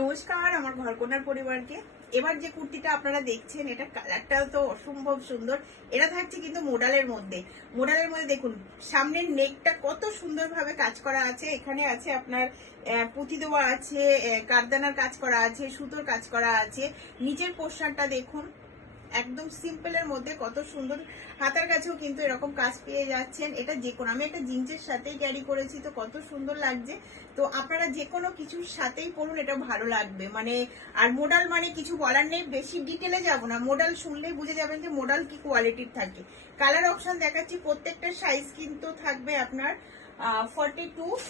নমস্কার আমার ঘরকন্যার পরিবারকে। এবার যে কুর্তিটা আপনারা দেখছেন এটা কালারটাও তো অসম্ভব সুন্দর। এটা থাকছে কিন্তু মোডালের মধ্যে। দেখুন সামনের নেকটা কত সুন্দরভাবে কাজ করা আছে। এখানে আছে আপনার পুঁতি দেওয়া আছে, কারদানার কাজ করা আছে, সুতোর কাজ করা আছে। নিচের পোর্শনটা দেখুন একদম সিম্পলের মধ্যে কত সুন্দর। হাতার কাছেও কিন্তু এরকম কাজ পেয়ে যাচ্ছেন। এটা যে কোনো, আমি একটা জিন্সের সাথেই ক্যারি করেছি তো কত সুন্দর লাগছে। তো আপনারা যে কোনো কিছুর সাথেই পরুন, এটা ভালো লাগবে। মানে আর মোডাল মানে কিছু বলার নেই, বেশি ডিটেলে যাব না। মোডাল শুনলেই বুঝে যাবেন যে মোডাল কি কোয়ালিটির থাকে। কালার অপশন দেখাচ্ছি, প্রত্যেকটা সাইজ কিন্তু থাকবে আপনার 42,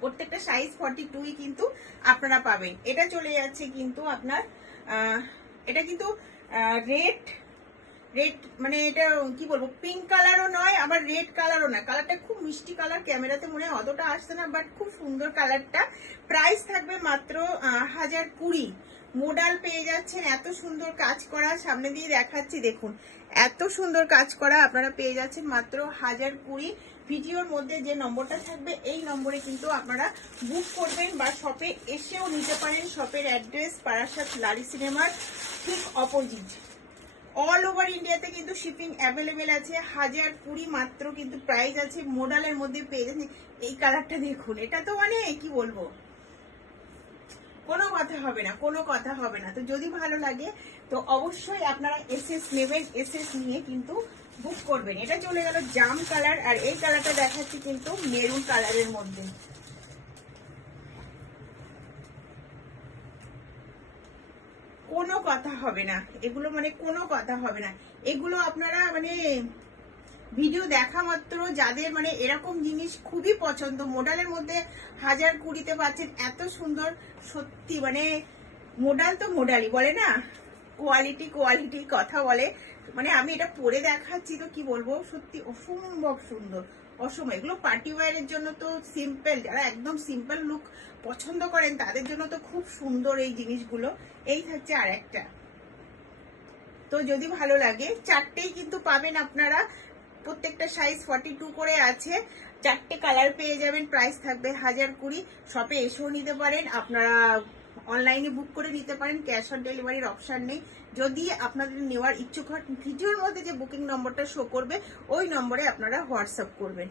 প্রত্যেকটা সাইজ 42ই কিন্তু আপনারা পাবেন। এটা চলে যাচ্ছে কিন্তু আপনার এটা কিন্তু রেড মানে এটা কি বলবো, পিঙ্ক কালারও নয় আবার রেড কালারও নয়। কালারটা খুব মিষ্টি কালার, ক্যামেরাতে মনে হয় অতটা আসছে না, বাট খুব সুন্দর কালারটা। প্রাইস থাকবে মাত্র 1020। মোডাল পেয়ে যাচ্ছেন, এত সুন্দর কাজ করা। সামনে দিয়ে দেখাচ্ছি দেখুন, এত সুন্দর কাজ করা আপনারা পেয়ে যাচ্ছেন মাত্র 1020। ভিডিওর মধ্যে যে নম্বরটা থাকবে এই নম্বরে কিন্তু আপনারা বুক করবেন বা শপে এসেও নিতে পারেন। শপের অ্যাড্রেস বারাসাত লারি সিনেমার ঠিক অপোজিট। অল ওভার ইন্ডিয়াতে কিন্তু শিপিং অ্যাভেলেবেল আছে। 1020 মাত্র কিন্তু প্রাইস আছে। মোডালের মধ্যে পেয়ে যাচ্ছেন। এই কালারটা দেখুন, এটা তো মানে কি বলবো, কোনো কথা হবে না। তো যদি ভালো লাগে তো অবশ্যই আপনারা এসএস নেবেন, এসএস নিয়ে কিন্তু বুক করবেন। এটা চলে গেল জাম কালার, আর এই কালারটা দেখাচ্ছি কিন্তু মেরুন কালারের মধ্যে। কোনো কথা হবে না, এগুলো মানে কোনো কথা হবে না। এগুলো আপনারা মানে ভিডিও দেখা মাত্র যাদের মানে এরকম জিনিস খুবই পছন্দ, মোডালের মধ্যে 1020তে পাচ্ছেন এত সুন্দর। সত্যি মানে মোডাল তো মোডালই বলে না, কোয়ালিটি কথা বলে। মানে আমি এটা পরে দেখাচ্ছি তো কি বলবো, সত্যি অসম্ভব সুন্দর, অসময়। এগুলো পার্টি ওয়্যারের জন্য তো সিম্পল, যারা একদম সিম্পল লুক পছন্দ করেন তাদের জন্য তো খুব সুন্দর এই জিনিসগুলো। এই থাকছে আর একটা। তো যদি ভালো লাগে চারটেই কিন্তু পাবেন আপনারা। প্রত্যেকটা সাইজ 42 করে আছে। চারটে কালার পেয়ে যাবেন। প্রাইস থাকবে 1020। শপে এসেও নিতে পারেন, আপনারা অনলাইনে বুক করে নিতে পারেন। ক্যাশ অন ডেলিভারির অপশন নেই। যদি আপনাদের নেওয়ার ইচ্ছুক হয় ভিডিওর মধ্যে যে বুকিং নম্বরটা শো করবে ওই নম্বরে আপনারা হোয়াটসঅ্যাপ করবেন।